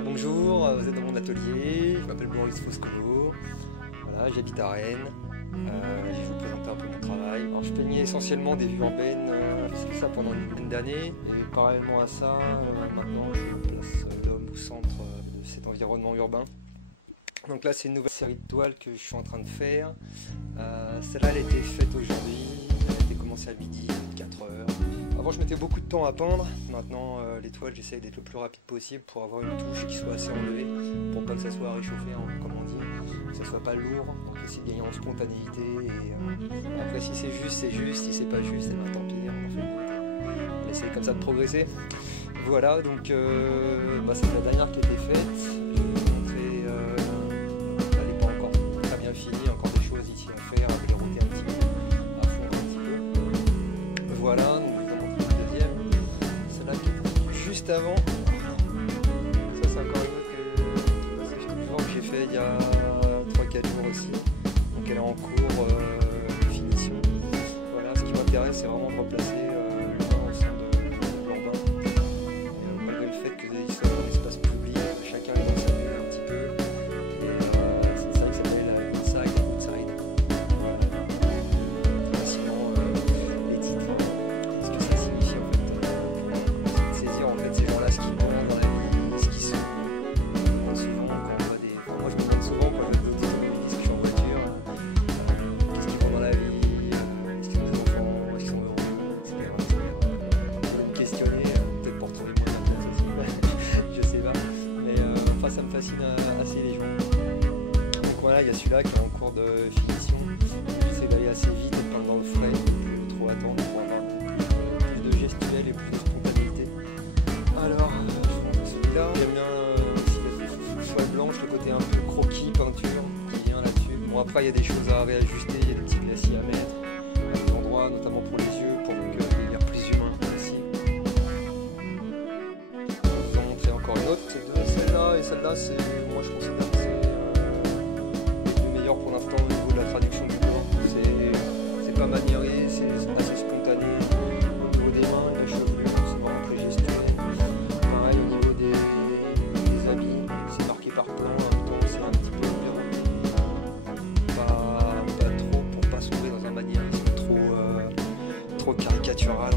Alors bonjour, vous êtes dans mon atelier, je m'appelle Boris Foscolo, voilà, j'habite à Rennes, je vais vous présenter un peu mon travail. Alors je peignais essentiellement des vues urbaines, j'ai fait ça pendant une dizaine d'années, et parallèlement à ça, maintenant je place l'homme au centre de cet environnement urbain. Donc là c'est une nouvelle série de toiles que je suis en train de faire, celle-là elle a été faite aujourd'hui, elle a été commencée à midi, 4 heures. Avant je mettais beaucoup de temps à peindre, maintenant les toiles j'essaye d'être le plus rapide possible pour avoir une touche qui soit assez enlevée, pour pas que ça soit réchauffé, hein, comme on dit, que ça soit pas lourd, donc essayer de gagner en spontanéité, et après si c'est juste, si c'est pas juste, et ben tant pis, on en fait une autre. On essaye comme ça de progresser. Voilà, donc c'est la dernière qui a été faite, je vais vous montrer, elle n'est pas encore très bien finie, encore des choses ici à faire, à dérouter un petit peu, à fondre un petit peu. Voilà. Juste avant, ça c'est encore une autre que j'ai fait il y a 3-4 jours aussi, donc elle est en cours de finition. Voilà, ce qui m'intéresse c'est vraiment de replacer l'urbain au sein de l'urbain, malgré le fait qu'il soit un espace public, chacun est dans sa bulle un petit peu, et c'est ça qui s'appelle inside et outside. Sinon les titres, ce que ça signifie en fait. Ces gens-là, ce qu'ils font dans la vie, ce qu'ils sont. Souvent, quand on voit des. Enfin, moi, je me demande souvent quand je vois d'autres disent que je suis en voiture, qu'est-ce qu'ils font dans la vie, est-ce qu'ils ont des enfants, est-ce qu'ils sont heureux, etc. On peut me questionner, peut-être pour trouver moins de place aussi, je sais pas. Mais enfin, ça me fascine assez les gens. Donc voilà, il y a celui-là qui est en cours de finition. J'essaie d'aller assez vite et de peindre dans le frais, plus trop attendre pour avoir plus de gestuelle et plus de spontanéité. Alors, celui-là, j'aime bien aussi les feuilles blanches, le côté un peu croquis, peinture qui vient là-dessus. Bon, après, il y a des choses à réajuster, il y a des petits glacis à mettre, à des endroits, notamment pour les yeux, pour que ait l'air plus humain aussi. Je vais vous en montrer encore une autre, celle-là et celle-là, moi je considère que c'est les meilleurs pour l'instant au niveau de la traduction du corps. C'est pas maniéré, c'est assez spontané. Au niveau des mains, la chevelure, c'est vraiment très gestuel. Pareil au niveau des habits, c'est marqué par plan, en même temps c'est un petit peu numéroté. Pas trop pour pas sombrer dans un maniérisme trop caricatural